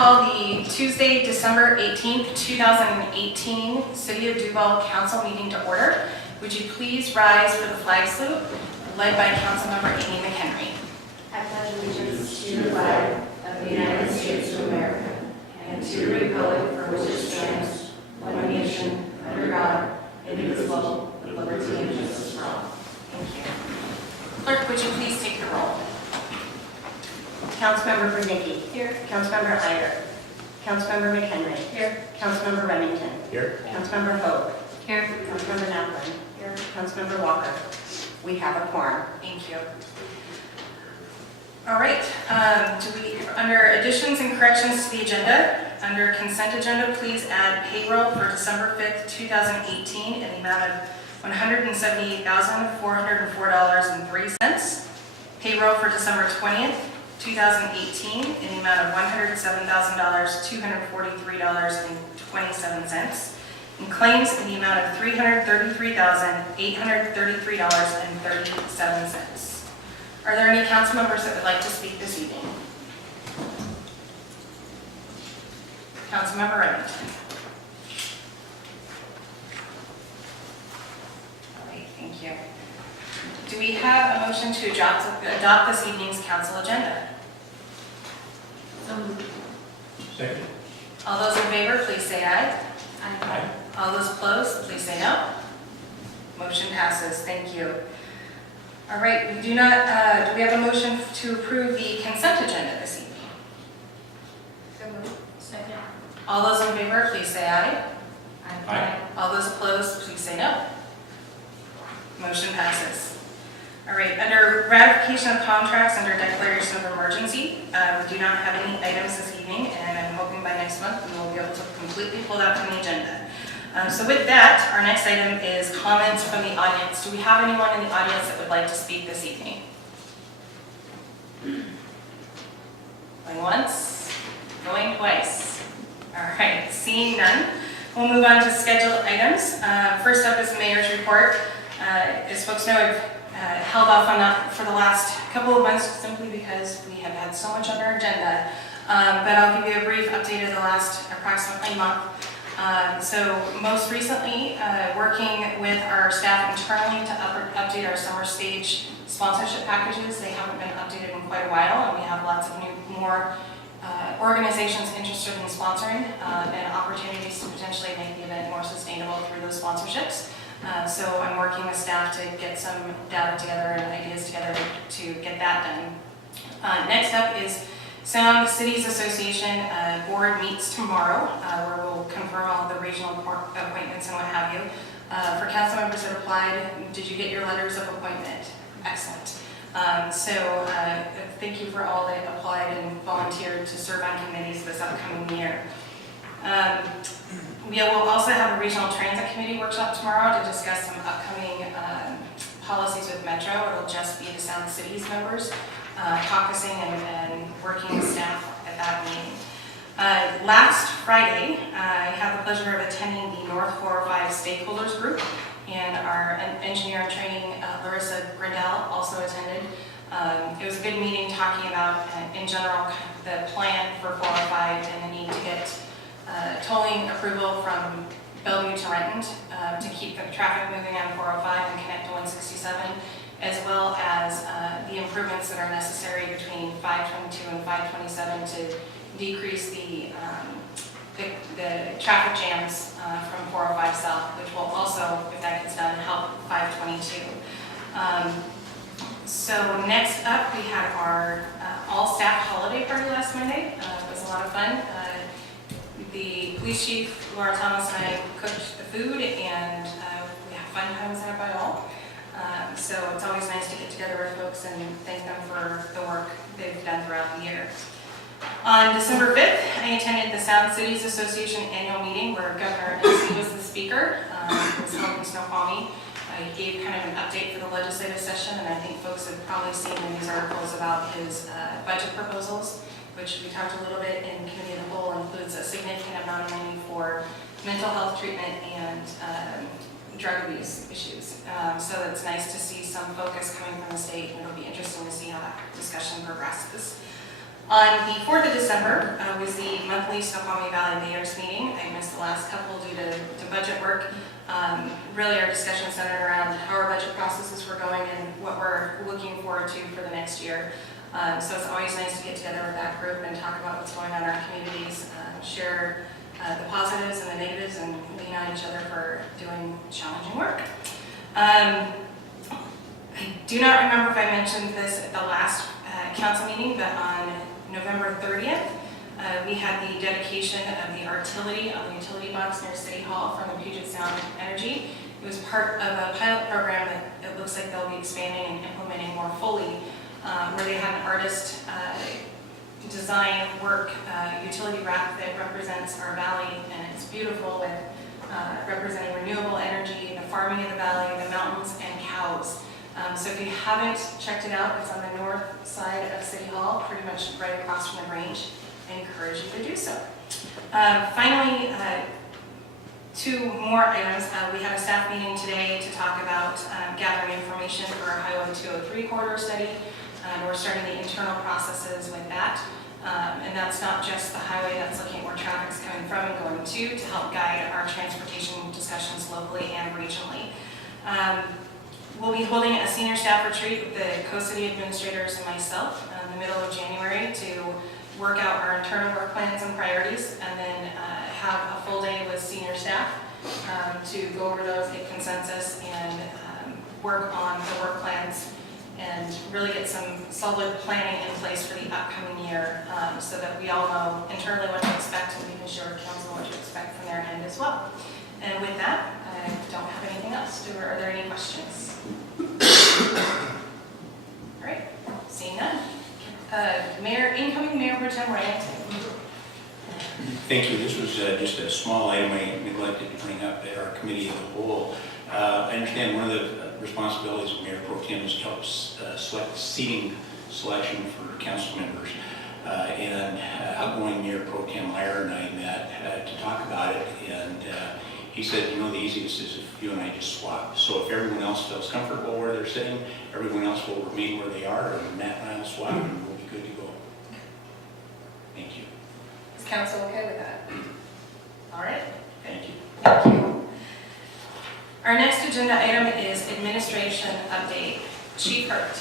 call the Tuesday, December 18th, 2018 City of Duval Council meeting to order. Would you please rise for the flag salute, led by Councilmember Amy McHenry. I pledge allegiance to the flag of the United States of America and to the republic for which it stands, one nation, under God, indivisible, with liberty and justice for all. Thank you. Clerk, would you please take the roll? Councilmember Brzezicki. Here. Councilmember Heider. Councilmember McHenry. Here. Councilmember Remington. Here. Councilmember Hogue. Here. Councilmember Naplan. Here. Councilmember Walker. We have a quorum. Thank you. All right, under additions and corrections to the agenda, under consent agenda, please add payroll for December 5th, 2018 in the amount of $178,404.03. Payroll for December 20th, 2018 in the amount of $107,243.27. And claims in the amount of $333,833.37. Are there any council members that would like to speak this evening? Councilmember Remington. All right, thank you. Do we have a motion to adopt this evening's council agenda? Second. All those in favor, please say aye. Aye. All those opposed, please say no. Motion passes. Thank you. All right, we do not, do we have a motion to approve the consent agenda this evening? Second. All those in favor, please say aye. Aye. All those opposed, please say no. Motion passes. All right, under ratification of contracts under declaration of emergency, we do not have any items this evening, and I'm hoping by next month we will be able to completely pull that from the agenda. So with that, our next item is comments from the audience. Do we have anyone in the audience that would like to speak this evening? Going once, going twice. All right, seeing none, we'll move on to scheduled items. First up is the mayor's report. As folks know, I've held off on that for the last couple of months simply because we have had so much on our agenda. But I'll give you a brief update of the last approximately month. So most recently, working with our staff internally to update our summer stage sponsorship packages. They haven't been updated in quite a while, and we have lots of more organizations interested in sponsoring and opportunities to potentially make the event more sustainable through those sponsorships. So I'm working with staff to get some data together and ideas together to get that done. Next up is Sound Cities Association board meets tomorrow, where we'll confirm all the regional appointments and what have you. For council members that applied, did you get your letters of appointment? Excellent. Thank you for all that applied and volunteered to serve on committees this upcoming year. We will also have a regional transit committee workshop tomorrow to discuss some upcoming policies with Metro. It'll just be the Sound Cities members caucusing and working with staff at that meeting. Last Friday, I had the pleasure of attending the North 405 Stakeholders Group, and our engineer in training, Larissa Grindell, also attended. It was a good meeting talking about, in general, the plan for 405 and the need to get tolling approval from Bellevue to Renton to keep the traffic moving on 405 and connect to 167, as well as the improvements that are necessary between 522 and 527 to decrease the traffic jams from 405 South, which will also, if that gets done, help 522. So next up, we had our all-staff holiday party last Monday. It was a lot of fun. The police chief, Laura Thomas, and I cooked the food, and we had fun times at it by all. So it's always nice to get together with folks and thank them for the work they've done throughout the year. On December 5th, I attended the Sound Cities Association annual meeting where Governor Newsom was the speaker. It was held in Snoqualmie. He gave kind of an update for the legislative session, and I think folks have probably seen the news articles about his budget proposals, which we talked a little bit in committee of the whole, includes a significant amount of money for mental health treatment and drug abuse issues. So it's nice to see some focus coming from the state, and it'll be interesting to see how that discussion progresses. On the 4th of December was the monthly Snoqualmie Valley Mayor's meeting. I missed the last couple due to budget work. Really our discussion centered around how our budget processes were going and what we're looking forward to for the next year. So it's always nice to get together with that group and talk about what's going on in our communities, share the positives and the negatives, and lean on each other for doing challenging work. I do not remember if I mentioned this at the last council meeting, but on November 30th, we had the dedication of the artillery on the utility box near City Hall from the Puget Sound Energy. It was part of a pilot program that it looks like they'll be expanding and implementing more fully, where they had an artist design work utility wrap that represents our valley, and it's beautiful with representing renewable energy, the farming in the valley, the mountains, and cows. So if you haven't checked it out, it's on the north side of City Hall, pretty much right across from the range. I encourage you to do so. Finally, two more items. We had a staff meeting today to talk about gathering information for our Highway 203 corridor study. We're starting the internal processes with that. And that's not just the highway, that's looking at where traffic's coming from and going to help guide our transportation discussions locally and regionally. We'll be holding a senior staff retreat with the co-city administrators and myself in the middle of January to work out our internal work plans and priorities, and then have a full day with senior staff to go over those, get consensus, and work on the work plans and really get some solid planning in place for the upcoming year, so that we all know internally what to expect, and we can show our council what to expect from their end as well. And with that, I don't have anything else. Are there any questions? All right, seeing none. Incoming Mayor Pro Tem Ryan. Thank you. This was just a small item I neglected to bring up at our committee of the whole. I understand one of the responsibilities of Mayor Pro Tem is to help select seating selection for council members. And outgoing Mayor Pro Tem Meyer and I met to talk about it, and he said, the easiest is if you and I just swap. So if everyone else feels comfortable where they're sitting, everyone else will remain where they are, and Matt and I will swap, and we'll be good to go. Thank you. Is council okay with that? All right. Thank you. Thank you. Our next agenda item is administration update. Chief Hurt.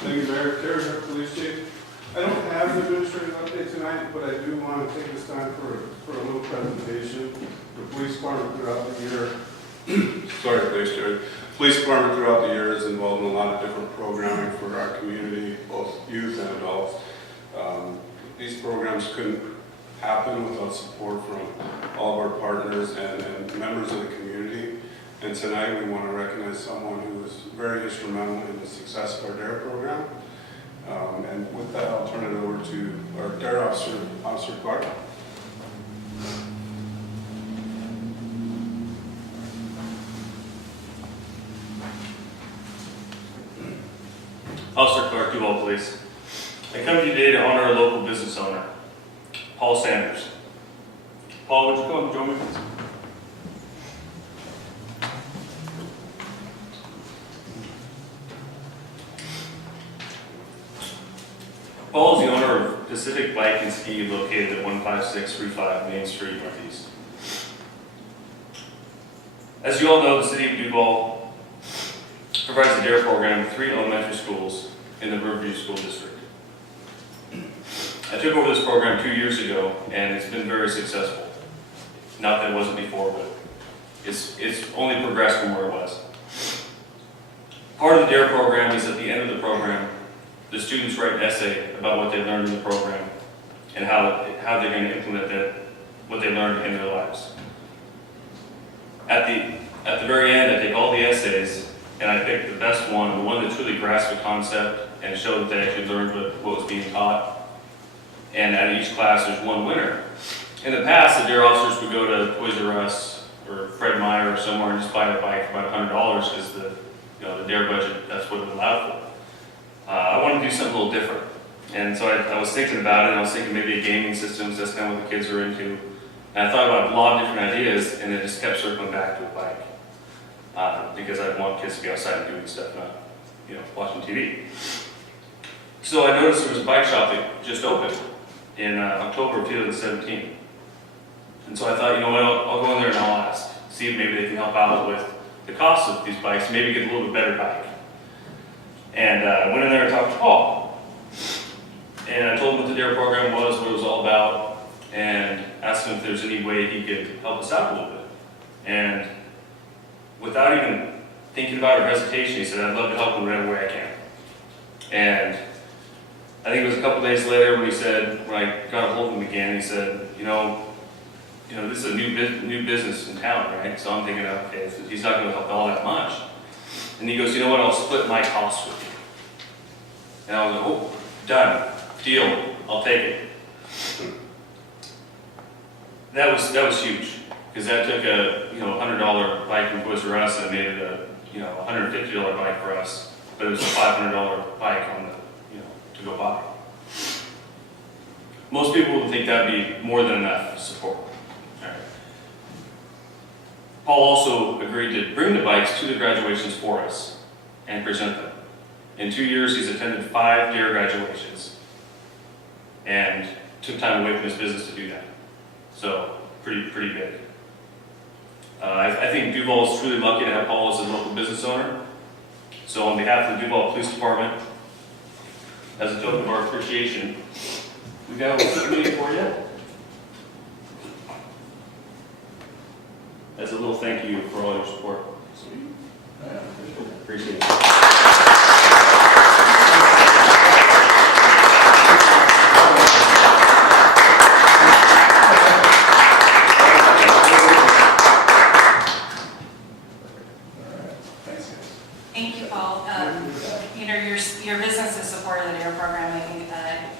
Thank you, Mayor. Terry Hurt, Police Chief. I don't have an administrative update tonight, but I do want to take this time for a little presentation. The police department throughout the year, Police Terry. Police department throughout the year is involved in a lot of different programming for our community, both youth and adults. These programs couldn't happen without support from all of our partners and members of the community. And tonight we want to recognize someone who was very instrumental in the success of our DARE program. And with that, I'll turn it over to our DARE officer, Officer Clark. Officer Clark, Duval Police. I come to you today to honor a local business owner, Paul Sanders. Paul, would you come and join me, please? Paul is the owner of Pacific Bike and Ski located at 15635 Main Street Northeast. As you all know, the City of Duval provides the DARE program to 3 elementary schools in the Riverview School District. I took over this program 2 years ago, and it's been very successful. Not that it wasn't before, but it's only progressed from where it was. Part of the DARE program is at the end of the program, the students write an essay about what they learned in the program and how they're going to implement that, what they learned in their lives. At the very end, I take all the essays and I pick the best one, the one that truly grasped the concept and showed that they actually learned what was being taught. And at each class, there's one winner. In the past, the DARE officers would go to Toys R Us or Fred Meyer or somewhere and just buy a bike for about $100 because the DARE budget, that's what it allowed for. I wanted to do something a little different. And so I was thinking about it, and I was thinking maybe a gaming system, that's kind of what the kids are into. And I thought about a lot of different ideas, and it just kept circling back to a bike. Because I want kids to be outside and doing stuff, not watching TV. So I noticed there was a bike shop that just opened in October of 2017. And so I thought, you know what, I'll go in there and I'll ask, see if maybe they can help out with the cost of these bikes, maybe get a little bit better bike. And I went in there and talked to Paul. And I told him what the DARE program was, what it was all about, and asked him if there's any way he could help us out a little bit. And without even thinking about it or hesitation, he said, I'd love to help in whatever way I can. And I think it was a couple days later when he said, when I got a hold of him again, he said, you know, this is a new business in town, right? So I'm thinking, okay, so he's not going to help all that much. And he goes, you know what, I'll split my costs with you. And I was like, oh, done, deal, I'll take it. That was huge, because that took a $100 bike from Toys R Us and made it a $150 bike for us, but it was a $500 bike on the to go buy. Most people would think that'd be more than enough support. Right. Paul also agreed to bring the bikes to the graduations for us and present them. In 2 years, he's attended 5 DARE graduations and took time away from his business to do that. So pretty big. I think Duval is truly lucky to have Paul as a local business owner. So on behalf of the Duval Police Department, as a token of our appreciation, we've got a little committee for you. As a little thank you for all your support. Appreciate it. Thank you, Paul. Your business is supportive of the DARE program. I think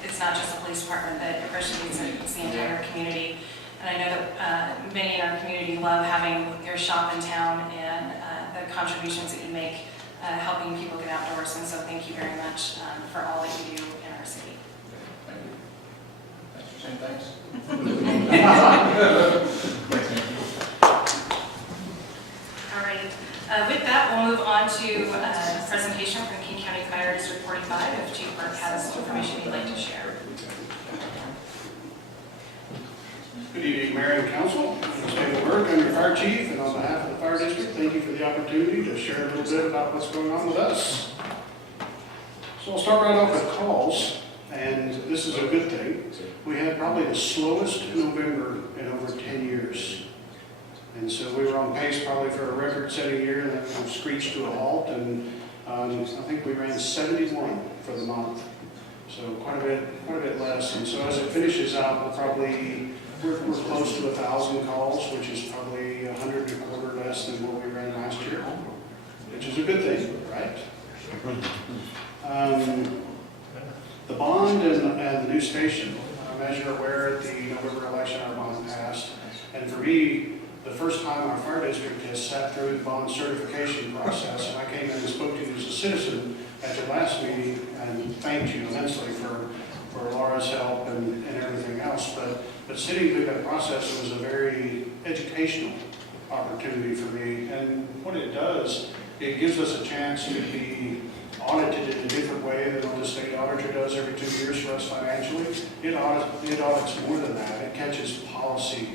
it's not just the police department that appreciates it, it's the entire community. And I know that many in our community love having your shop in town and the contributions that you make helping people get outdoors. And so thank you very much for all that you do in our city. Thanks for saying thanks. All right. With that, we'll move on to a presentation from King County Fire District 45. If Chief Burke has information he'd like to share. Good evening, Mayor and Council. I'm David Burke, I'm your fire chief, and on behalf of the fire district, thank you for the opportunity to share a little bit about what's going on with us. So I'll start right off with calls, and this is a good thing. We had probably the slowest November in over 10 years. And so we were on pace probably for a record-setting year, and then kind of screeched to a halt, and I think we ran 71 for the month. So quite a bit less. And so as it finishes out, we're close to 1,000 calls, which is probably 100 and a quarter less than what we ran last year, which is a good thing, right? The bond and the new station, as you're aware, at the November election, our bond passed. And for me, the first time our fire district has sat through the bond certification process, and I came in and spoke to you as a citizen at your last meeting and thanked you immensely for Laura's help and everything else. But sitting through that process was a very educational opportunity for me. And what it does, it gives us a chance to be audited in a different way than what the state auditor does every 2 years for us financially. It audits more than that. It catches policy,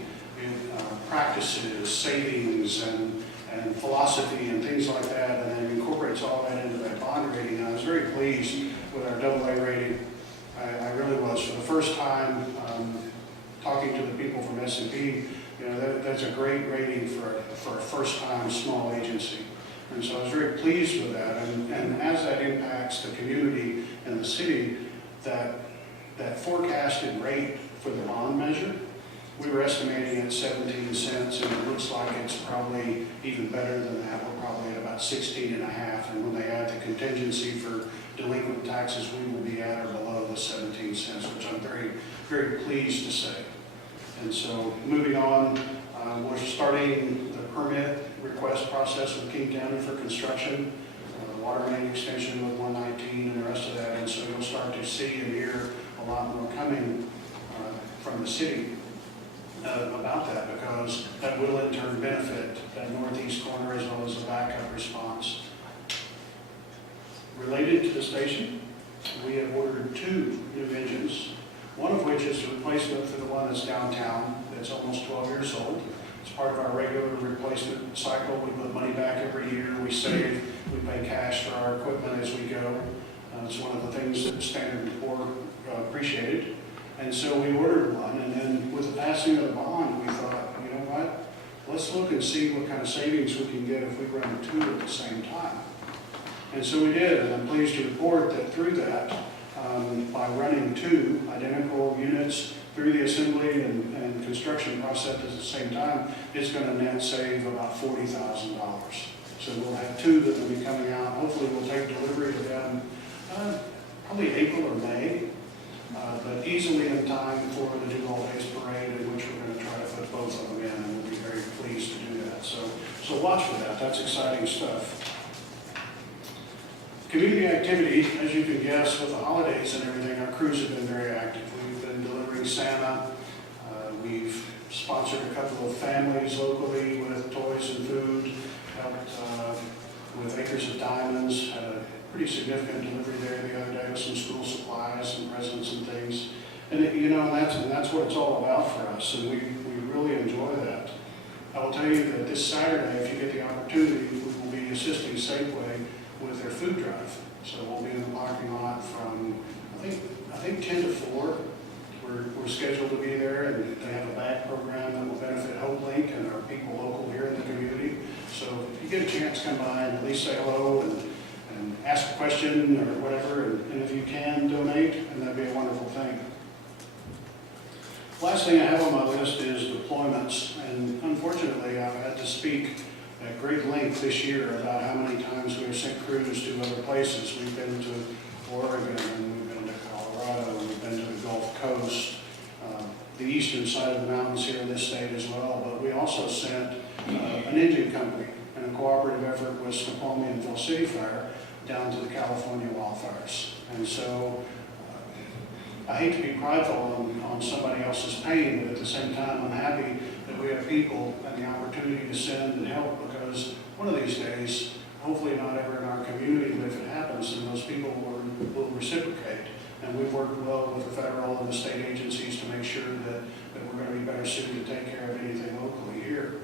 practices, savings, and philosophy and things like that, and then incorporates all that into that bond rating. I was very pleased with our AA rating. I really was. For the first time, talking to the people from S&P, that's a great rating for a first-time small agency. And so I was very pleased with that. And as that impacts the community and the city, that forecasted rate for the bond measure, we were estimating at 17 cents, and it looks like it's probably even better than that. We're probably at about 16.5. And when they add the contingency for delinquent taxes, we will be at or below the 17 cents, which I'm very, very pleased to say. And so moving on, we're starting the permit request process with King County for construction, the water main extension with 119 and the rest of that. And so you'll start to see and hear a lot more coming from the city about that, because that will in turn benefit that northeast corner as well as the backup response. Related to the station, we have ordered 2 new engines, one of which is a replacement for the one that's downtown, that's almost 12 years old. It's part of our regular replacement cycle. We put money back every year, we save, we pay cash for our equipment as we go. It's one of the things that Standard & Poor appreciated. And so we ordered one, and then with the passing of the bond, we thought, you know what? Let's look and see what kind of savings we can get if we run 2 at the same time. And so we did, and I'm pleased to report that through that, by running 2 identical units through the assembly and construction process at the same time, it's going to net save about $40,000. So we'll have 2 that will be coming out. Hopefully we'll take delivery of them probably April or May, but easily in time for the Duval Days Parade, in which we're going to try to put both of them in, and we'll be very pleased to do that. So watch for that. That's exciting stuff. Community activity, as you can guess, with the holidays and everything, our crews have been very active. We've been delivering Santa. We've sponsored a couple of families locally with toys and food, helped with Acres of Diamonds, had a pretty significant delivery there the other day with some school supplies and presents and things. And that's what it's all about for us, and we really enjoy that. I will tell you that this Saturday, if you get the opportunity, we will be assisting Safeway with their food drive. So we'll be in the parking lot from, I think 10 to 4. We're scheduled to be there, and they have a bag program that will benefit Hope Link and our people local here in the community. So if you get a chance, come by and at least say hello and ask a question or whatever, and if you can donate, and that'd be a wonderful thing. Last thing I have on my list is deployments, and unfortunately I've had to speak at great length this year about how many times we've sent crews to other places. We've been to Oregon, and we've been to Colorado, and we've been to the Gulf Coast, the eastern side of the mountains here in this state as well. But we also sent an engine company in a cooperative effort with Snoqualmie and Fall City Fire down to the California wildfires. And so I hate to be prideful on somebody else's pain, but at the same time I'm happy that we have people and the opportunity to send and help, because one of these days, hopefully not ever in our community, but if it happens, then those people will reciprocate. And we've worked well with the federal and the state agencies to make sure that we're going to be better suited to take care of anything locally here.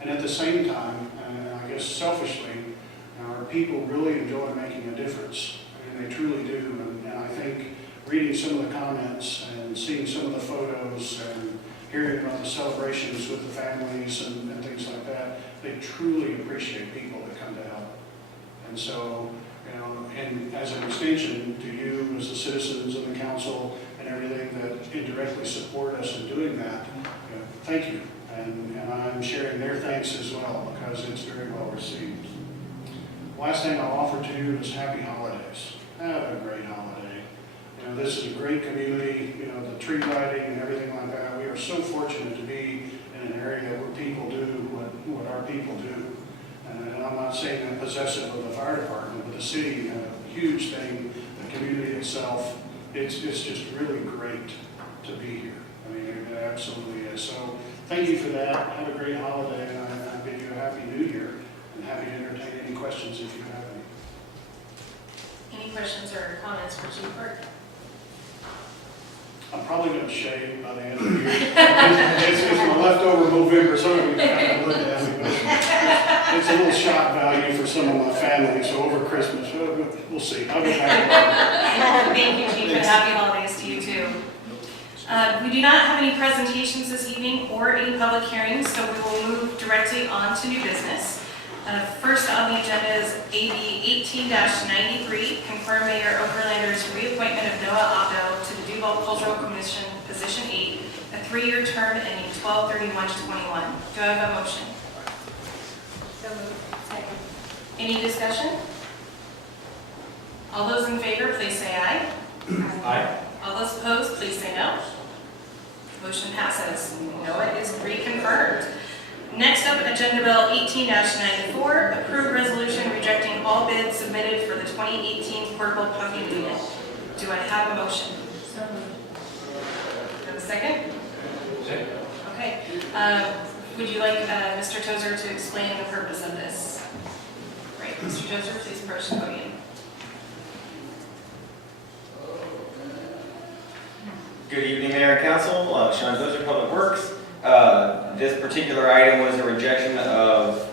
And at the same time, and I guess selfishly, our people really enjoy making a difference, and they truly do. And I think reading some of the comments and seeing some of the photos and hearing about the celebrations with the families and things like that, they truly appreciate people that come to help. And so, and as an extension to you as the citizens and the council and everything that indirectly support us in doing that, thank you. And I'm sharing their thanks as well, because it's very well received. Last thing I'll offer to you is happy holidays. Have a great holiday. This is a great community, the tree lighting and everything like that. We are so fortunate to be in an area where people do what our people do. And I'm not saying I'm possessive of the fire department, but the city, a huge thing, the community itself, it's just really great to be here. I mean, it absolutely is. So thank you for that. Have a great holiday, and I bid you a happy new year, and happy to entertain any questions if you have any. Any questions or comments for Chief Burke? I'm probably going to shave by the end of the year. It's my leftover November, some of you kind of look at me, but it's a little shock value for some of my family, so over Christmas, we'll see. I'll get back. Thank you, Chief, and happy holidays to you too. We do not have any presentations this evening or any public hearings, so we will move directly on to new business. First on the agenda is AB 18-93, confirm Mayor Overlander's reappointment of Noah Abdo to the Duval Cultural Commission, Position 8, a 3-year term ending 12/31/21. Do I have a motion? So moved. Second. Any discussion? All those in favor, please say aye. Aye. All those opposed, please say no. Motion passes. Noah is reconfirmed. Next up, Agenda Bill 18-94, approve resolution rejecting all bids submitted for the 2018 portable pumping unit. Do I have a motion? So moved. Have a second? Second. Okay. Would you like Mr. Tozer to explain the purpose of this? Great. Mr. Tozer, please approach the podium. Good evening, Mayor and Council. Sean Dozer, Public Works. This particular item was a rejection of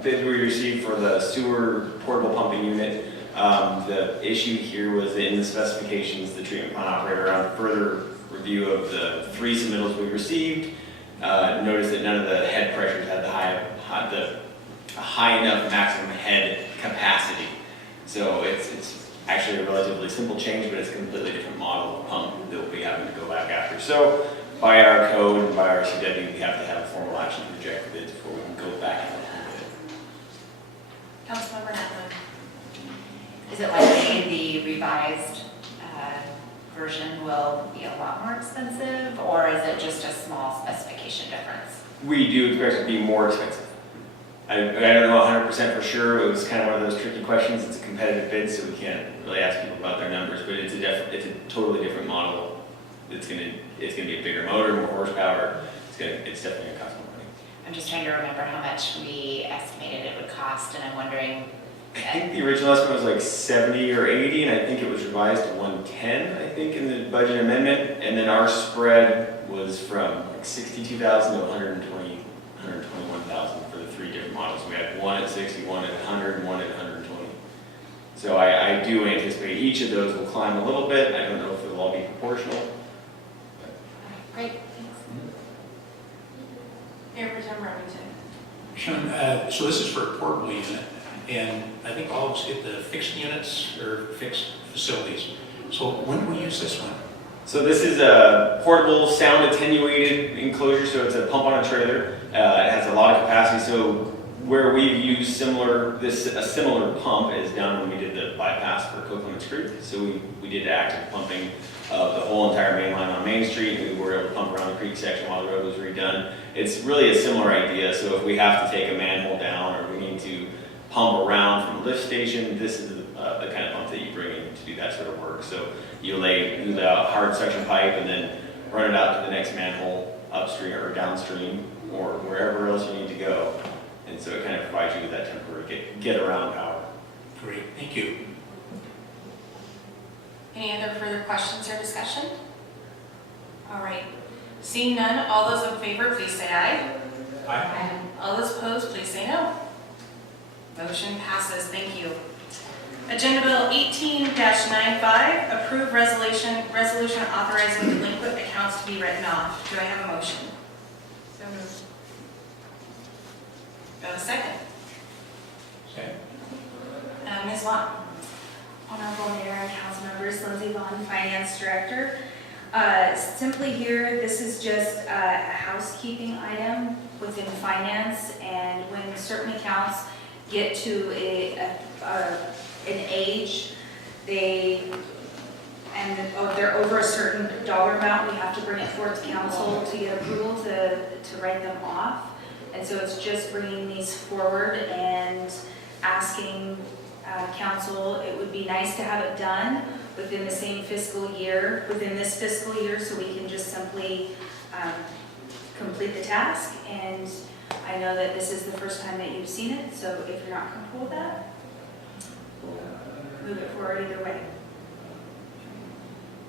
bids we received for the sewer portable pumping unit. The issue here was that in the specifications, the treatment plant operator, on further review of the 3 submittals we received, noticed that none of the head pressures had a high enough maximum head capacity. So it's actually a relatively simple change, but it's a completely different model of pump that we'll be having to go back after. So by our code and by our CW, we have to have a formal action to reject the bids before we can go back and approve it. Councilmember Nathan. Is it likely the revised version will be a lot more expensive, or is it just a small specification difference? We do expect it to be more expensive. I don't know 100% for sure. It was kind of one of those tricky questions. It's a competitive bid, so we can't really ask people about their numbers, but it's a totally different model. It's gonna be a bigger motor, more horsepower. It's definitely gonna cost more money. I'm just trying to remember how much we estimated it would cost, and I'm wondering. I think the original estimate was like 70 or 80, and I think it was revised to 110, I think, in the budget amendment. And then our spread was from like 62,000 to 121,000 for the 3 different models. We had one at 60, one at 100, and one at 120. So I do anticipate each of those will climb a little bit. I don't know if they'll all be proportional. Great, thanks. Mayor Pro Tem Remington. Sean, so this is for a portable unit, and I think all of us get the fixed units or fixed facilities. So when do we use this one? So this is a portable sound attenuated enclosure, so it's a pump on a trailer. It has a lot of capacity, so where we've used a similar pump is down when we did the bypass for Coquitlam Creek. So we did active pumping of the whole entire main line on Main Street. We were able to pump around the creek section while the road was redone. It's really a similar idea, so if we have to take a manhole down or we need to pump around from a lift station, this is the kind of pump that you bring in to do that sort of work. So you lay out hard suction pipe and then run it out to the next manhole upstream or downstream or wherever else you need to go. And so it kind of provides you with that temporary get around power. Great, thank you. Any other further questions or discussion? All right. Seeing none, all those in favor, please say aye. Aye. All those opposed, please say no. Motion passes. Thank you. Agenda Bill 18-95, approve resolution authorizing delinquent accounts to be written off. Do I have a motion? So moved. Do I have a second? Second. Ms. Vaughn. Honorable Mayor and Council members, Lindsay Vaughn, Finance Director. Simply here, this is just a housekeeping item within finance, and when certain accounts get to an age, they're over a certain dollar amount, we have to bring it forth to council to get approval to write them off. And so it's just bringing these forward and asking council, it would be nice to have it done within the same fiscal year, within this fiscal year, so we can just simply complete the task. And I know that this is the first time that you've seen it, so if you're not comfortable with that, we'll move it forward either way.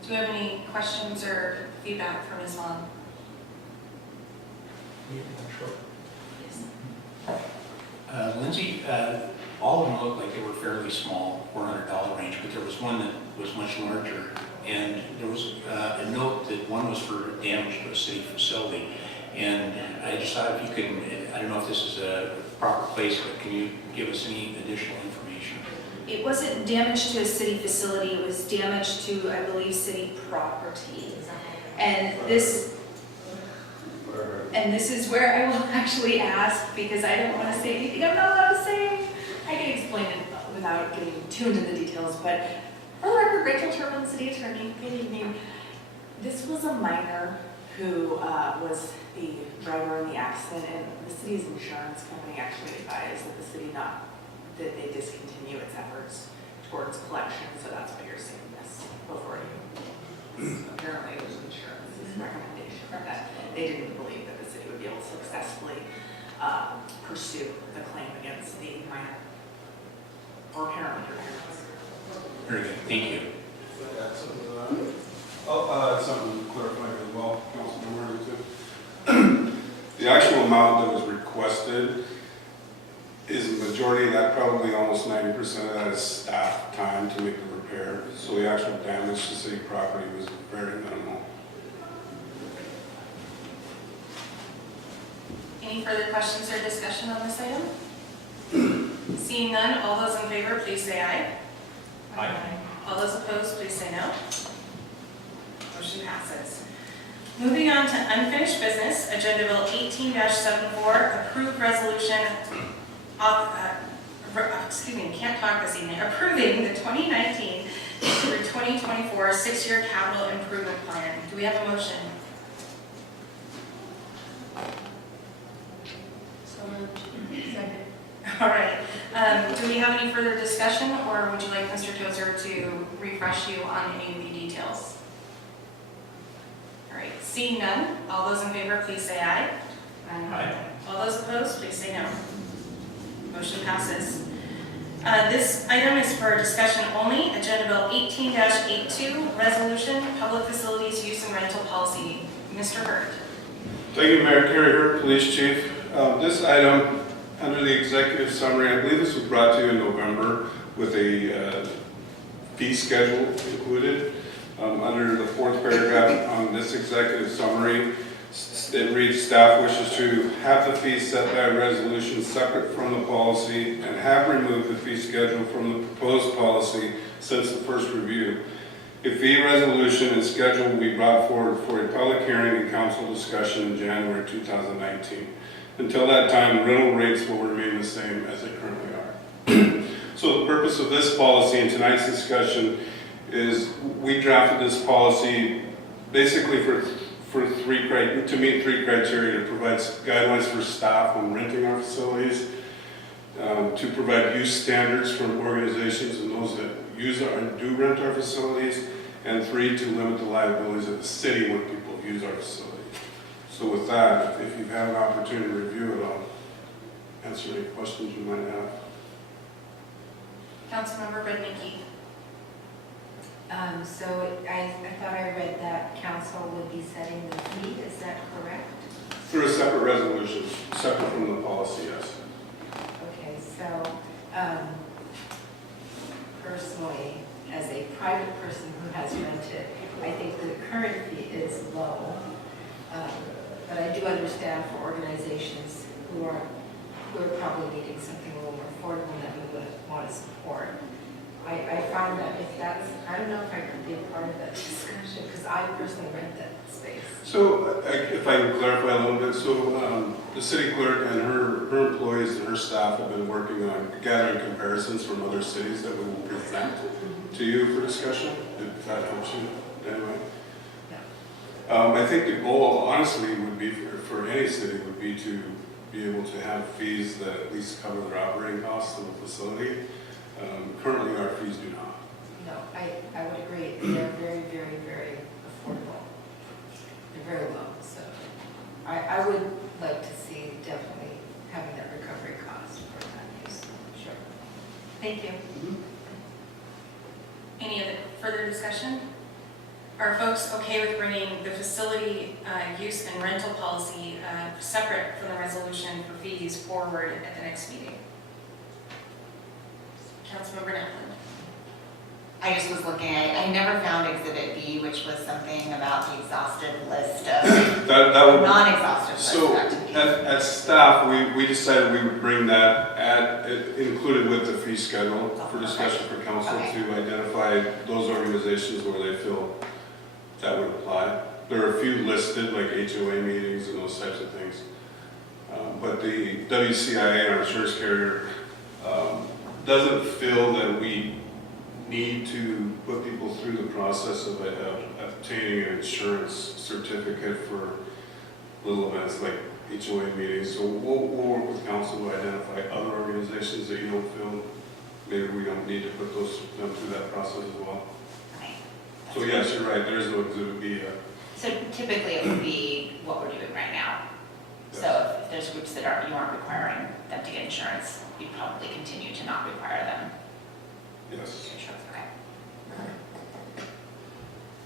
Do we have any questions or feedback from Ms. Vaughn? Lindsay, all of them looked like they were fairly small, $400 range, but there was one that was much larger. And there was a note that one was for damage to a city facility. And I just thought if you could, I don't know if this is a proper place, but can you give us any additional information? It wasn't damage to a city facility, it was damage to, I believe, city property. And this is where I will actually ask, because I don't want to say anything I'm not allowed to say. I can explain it without getting too into the details, but for the record, Rachel Turpin, City Attorney, good evening. This was a minor who was the driver in the accident, and the city's insurance company actually advised that the city that they discontinue its efforts towards collection, so that's why you're seeing this before you. Apparently it was insurance's recommendation that they didn't believe that the city would be able to successfully pursue the claim against the minor or parent or parents. Very good, thank you. Something to clarify as well, Councilmember Remington. The actual amount that was requested is the majority of that, probably almost 90% of that is staff time to make the repair. So the actual damage to city property was very minimal. Any further questions or discussion on this item? Seeing none, all those in favor, please say aye. Aye. All those opposed, please say no. Motion passes. Moving on to unfinished business, Agenda Bill 18-74, approved resolution, can't talk this evening, approving the 2019 through 2024 six-year capital improvement plan. Do we have a motion? So moved. Second. All right. Do we have any further discussion, or would you like Mr. Tozer to refresh you on any of the details? All right. Seeing none, all those in favor, please say aye. Aye. All those opposed, please say no. Motion passes. This item is for discussion only. Agenda Bill 18-82, Resolution, Public Facilities Use and Rental Policy. Mr. Hurd. Thank you, Mayor Kerry Hurd, Police Chief. This item, under the executive summary, I believe this was brought to you in November with a fee schedule included. Under the fourth paragraph on this executive summary, it reads, staff wishes to have the fee set by a resolution separate from the policy and have removed the fee schedule from the proposed policy since the first review. A fee resolution and schedule will be brought forward for a public hearing and council discussion in January 2019. Until that time, rental rates will remain the same as they currently are. So the purpose of this policy and tonight's discussion is we drafted this policy basically to meet three criteria: to provide guidelines for staff when renting our facilities, to provide use standards for organizations and those that use and do rent our facilities, and 3, to limit the liabilities of the city when people use our facility. So with that, if you've had an opportunity to review it, I'll answer any questions you might have. Councilmember Bednicki. So I thought I read that council would be setting the fee, is that correct? Through a separate resolution, separate from the policy, yes. Okay, so personally, as a private person who has rented, I think the current fee is low. But I do understand for organizations who are probably needing something a little more affordable that we would want to support. I find that if that's, I don't know if I could be a part of that discussion, because I personally rent that space. So if I can clarify a little bit, so the city clerk and her employees and her staff have been working on gathering comparisons from other cities that we will present to you for discussion, if that helps you anyway. I think the goal, honestly, would be for any city would be to be able to have fees that at least cover their operating costs of the facility. Currently, our fees do not. No, I would agree. They're very, very, very affordable. They're very low. So I would like to see definitely having that recovery cost for that use. Sure. Thank you. Any other further discussion? Are folks okay with bringing the facility use and rental policy separate from the resolution for fees forward at the next meeting? Councilmember Naplan. I just was looking, I never found Exhibit B, which was something about the exhaustive list of, That would, non-exhaustive list. so that to be- at staff, we decided we would bring that included with the fee schedule for discussion for council Okay. to identify those organizations where they feel that would apply. There are a few listed, like HOA meetings and those types of things. But the WCIA, our insurance carrier, doesn't feel that we need to put people through the process of obtaining an insurance certificate for little events like HOA meetings. So we'll work with council to identify other organizations that you don't feel maybe we don't need to put them through that process as well. Okay. So yes, you're right, there is no Exhibit B. So typically it would be what we're doing right now. So if there's groups that you aren't requiring them to get insurance, you'd probably continue to not require them. Yes. Okay.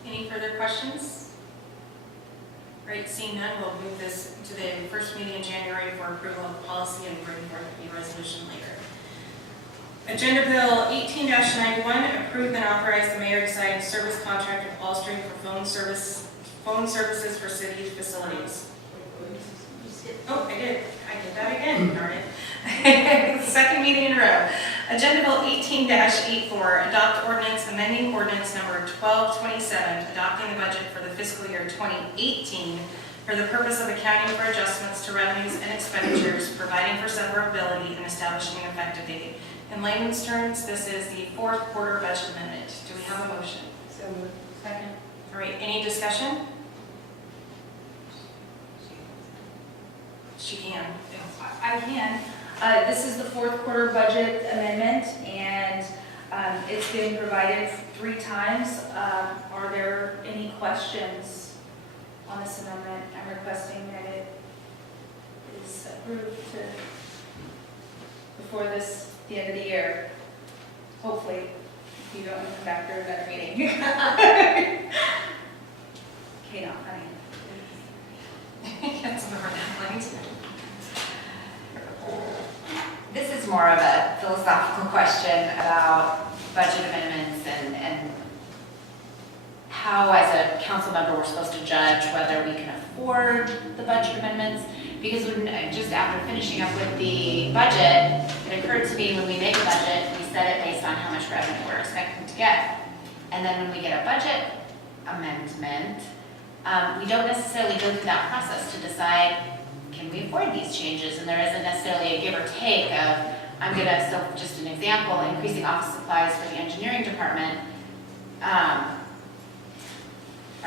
Any further questions? Right, seeing none, we'll move this to the first meeting in January for approval of policy and bring forth a resolution later. Agenda Bill 18-91, approve and authorize the mayor to sign service contract with Allstream for phone services for city facilities. Oh, I did that again, darn it. Second meeting in a row. Agenda Bill 18-84, adopt ordinance amending ordinance number 1227, adopting the budget for the fiscal year 2018 for the purpose of accounting for adjustments to revenues and expenditures, providing for severability, and establishing an effective date. In layman's terms, this is the fourth quarter budget amendment. Do we have a motion? So moved. Second. All right, any discussion? She can. I can. This is the fourth quarter budget amendment, and it's been provided 3 times. Are there any questions on this amendment? I'm requesting that it is approved before the end of the year. Hopefully, if you don't come back for another meeting. Okay, not funny. That's more than right. This is more of a philosophical question about budget amendments and how, as a council member, we're supposed to judge whether we can afford the budget amendments. Because when, just after finishing up with the budget, it occurred to me when we make a budget, we set it based on how much revenue we're expecting to get. And then when we get a budget amendment, we don't necessarily go through that process to decide, can we afford these changes? And there isn't necessarily a give or take of, I'm going to, so just an example, increasing office supplies for the engineering department. Are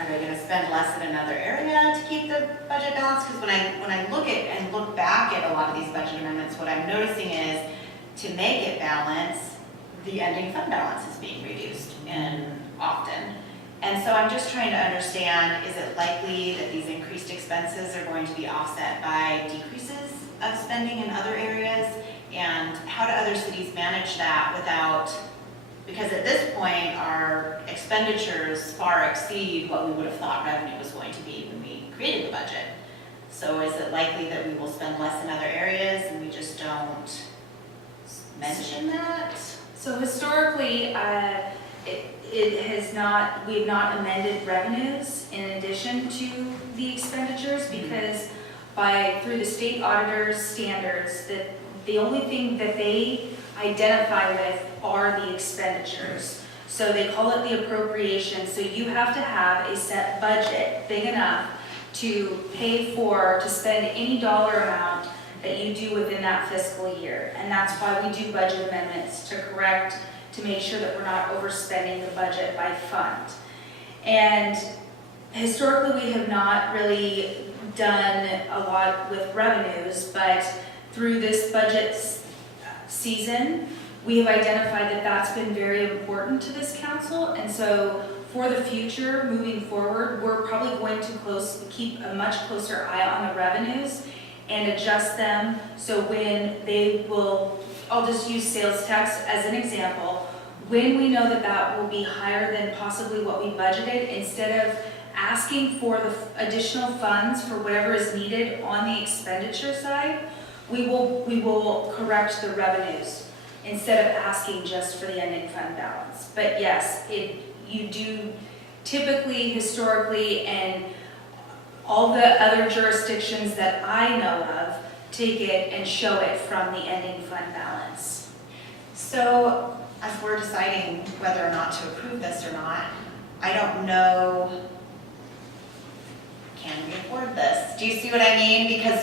they going to spend less in another area to keep the budget balanced? Because when I look back at a lot of these budget amendments, what I'm noticing is to make it balance, the ending fund balance is being reduced often. And so I'm just trying to understand, is it likely that these increased expenses are going to be offset by decreases of spending in other areas? And how do other cities manage that without, because at this point, our expenditures far exceed what we would have thought revenue was going to be when we created the budget. So is it likely that we will spend less in other areas and we just don't mention that? So historically, we have not amended revenues in addition to the expenditures because through the state auditor's standards, that the only thing that they identify with are the expenditures. So they call it the appropriation. So you have to have a set budget big enough to to spend any dollar amount that you do within that fiscal year. And that's why we do budget amendments, to make sure that we're not overspending the budget by fund. And historically, we have not really done a lot with revenues, but through this budget season, we have identified that that's been very important to this council. And so for the future, moving forward, we're probably going to keep a much closer eye on the revenues and adjust them. So when I'll just use sales tax as an example. When we know that that will be higher than possibly what we budgeted, instead of asking for the additional funds for whatever is needed on the expenditure side, we will correct the revenues instead of asking just for the ending fund balance. But yes, you do typically, historically, and all the other jurisdictions that I know of take it and show it from the ending fund balance. So as we're deciding whether or not to approve this or not, I don't know, can we afford this? Do you see what I mean? Because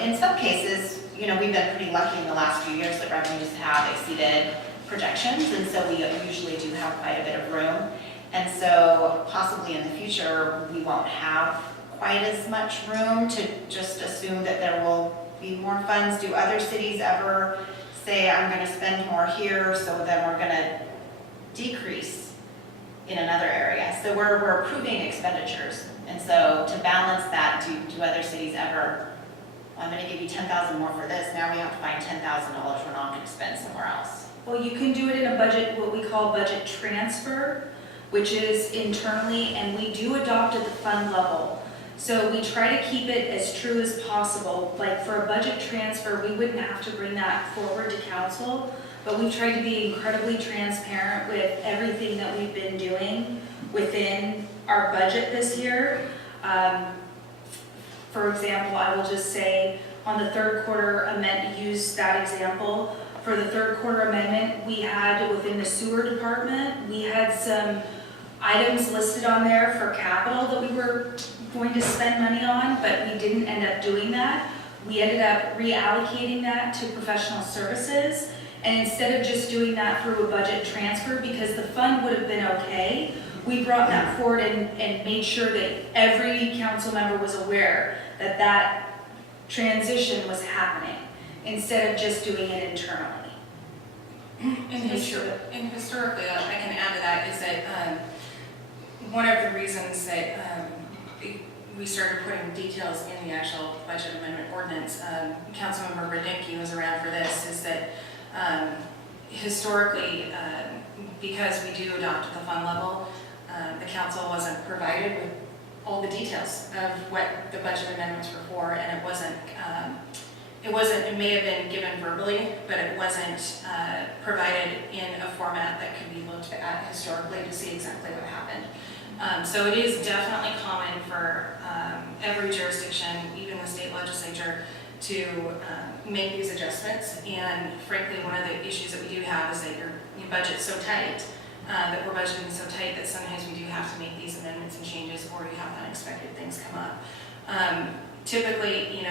in some cases, we've been pretty lucky in the last few years that revenues have exceeded projections, and so we usually do have quite a bit of room. And so possibly in the future, we won't have quite as much room to just assume that there will be more funds. Do other cities ever say, I'm going to spend more here, so then we're going to decrease in another area? So we're approving expenditures. And so to balance that, do other cities ever, I'm going to give you $10,000 more for this, now we have to find $10,000 we're not going to spend somewhere else? Well, you can do it in a budget, what we call budget transfer. which is internally, and we do adopt at the fund level. So we try to keep it as true as possible. Like for a budget transfer, we wouldn't have to bring that forward to council, but we've tried to be incredibly transparent with everything that we've been doing within our budget this year. For example, I will just say on the third quarter amendment, use that example. For the third quarter amendment, we had within the sewer department, we had some items listed on there for capital that we were going to spend money on, but we didn't end up doing that. We ended up reallocating that to professional services. And instead of just doing that through a budget transfer, because the fund would have been okay, we brought that forward and made sure that every council member was aware that that transition was happening, instead of just doing it internally. And historically, I can add to that, is that one of the reasons that we started putting details in the actual budget amendment ordinance, Councilmember Radnicki was around for this, is that historically, because we do adopt at the fund level, the council wasn't provided with all the details of what the budget amendments were for, and it wasn't, it may have been given verbally, but it wasn't provided in a format that could be looked at historically to see exactly what happened. So it is definitely common for every jurisdiction, even the state legislature, to make these adjustments. And frankly, one of the issues that we do have is that your budget's so tight, that we're budgeting so tight that sometimes we do have to make these amendments and changes, or you have unexpected things come up. Typically,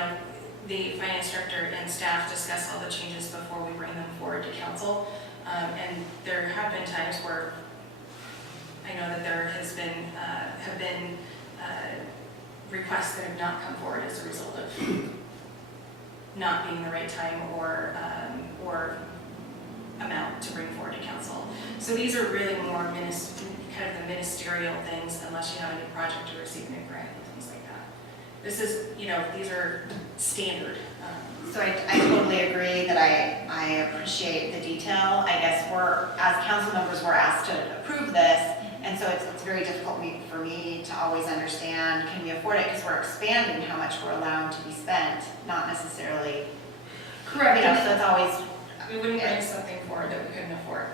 the finance director and staff discuss all the changes before we bring them forward to council. And there have been times where I know that there have been requests that have not come forward as a result of not being the right time or amount to bring forward to council. So these are really more kind of the ministerial things, unless you have a new project or receive a new grant and things like that. This is, these are standard. So I totally agree that I appreciate the detail. I guess as council members, we're asked to approve this, and so it's very difficult for me to always understand, can we afford it? Because we're expanding how much we're allowed to be spent, not necessarily, Correct. so it's always, We wouldn't bring something forward that we couldn't afford.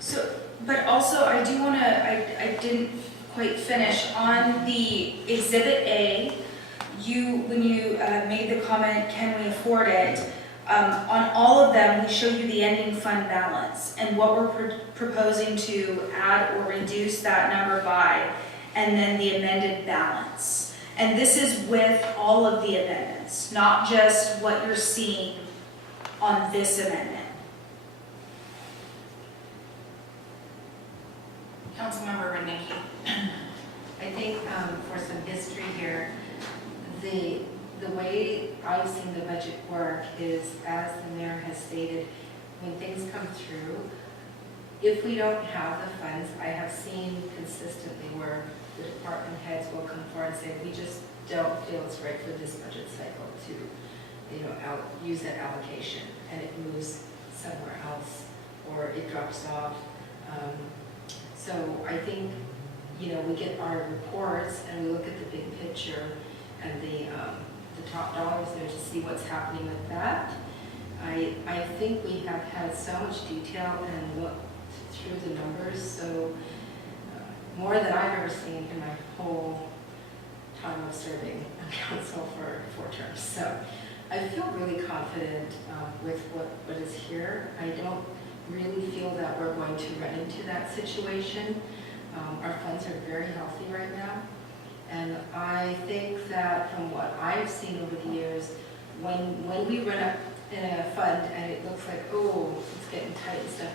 So, but also I do want to, I didn't quite finish, on the Exhibit A, when you made the comment, can we afford it? On all of them, we show you the ending fund balance and what we're proposing to add or reduce that number by, and then the amended balance. And this is with all of the amendments, not just what you're seeing on this amendment. Councilmember Radnicki. I think for some history here, the way I've seen the budget work is, as the mayor has stated, when things come through, if we don't have the funds, I have seen consistently where the department heads will come forward and say, we just don't feel it's right for this budget cycle to, use that allocation, and it moves somewhere else, or it drops off. So I think, we get our reports and we look at the big picture and the top dollars there to see what's happening with that. I think we have had so much detail and looked through the numbers, so more than I've ever seen in my whole time of serving on council for 4 terms. So I feel really confident with what is here. I don't really feel that we're going to run into that situation. Our funds are very healthy right now. And I think that from what I've seen over the years, when we run up in a fund and it looks like, oh, it's getting tight and stuff,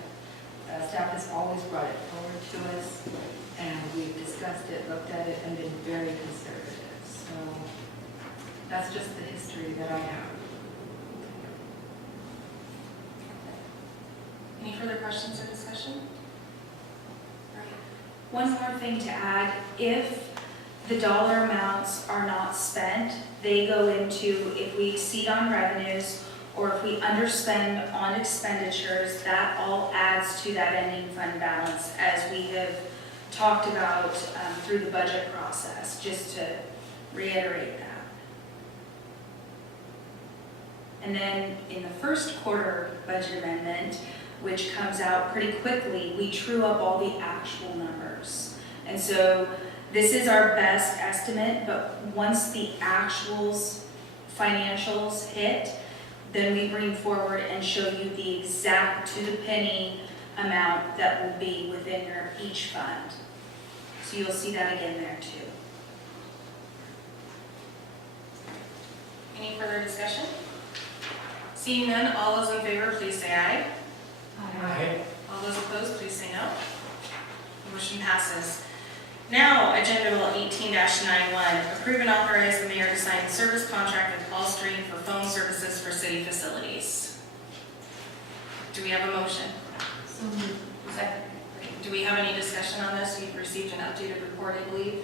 staff has always brought it forward to us, and we've discussed it, looked at it, and been very conservative. So that's just the history that I have. Any further questions or discussion? One more thing to add, if the dollar amounts are not spent, they go into, if we exceed on revenues or if we underspend on expenditures, that all adds to that ending fund balance, as we have talked about through the budget process, just to reiterate that. And then in the first quarter budget amendment, which comes out pretty quickly, we true up all the actual numbers. And so this is our best estimate, but once the actuals, financials hit, then we bring forward and show you the exact to the penny amount that will be within your each fund. So you'll see that again there too. Any further discussion? Seeing none, all those in favor, please say aye. Aye. All those opposed, please say no. Motion passes. Now, Agenda Bill 18-91, approve and authorize the mayor to sign service contract with Allstream for phone services for city facilities. Do we have a motion? Second. Do we have any discussion on this? You've received an updated report, I believe.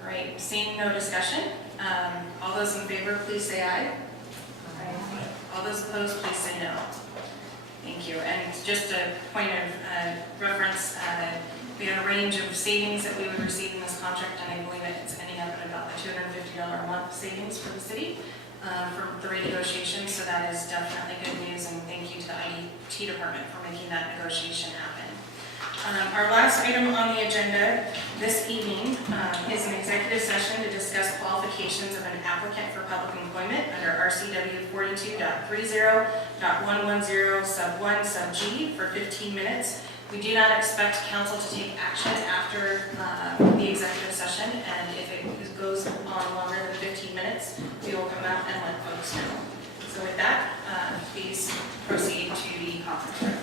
All right, seeing no discussion, all those in favor, please say aye. All those opposed, please say no. Thank you. And just a point of reference, we had a range of savings that we would receive in this contract, and I believe it's ending up at about the $250 a month savings for the city from the renegotiation. So that is definitely good news, and thank you to the IT department for making that negotiation happen. Our last item on the agenda this evening is an executive session to discuss qualifications of an applicant for public employment under RCW 42.30.110 sub 1 sub G for 15 minutes. We do not expect council to take action after the executive session, and if it goes on longer than 15 minutes, we will come out and let folks know. So with that, please proceed to the conference room.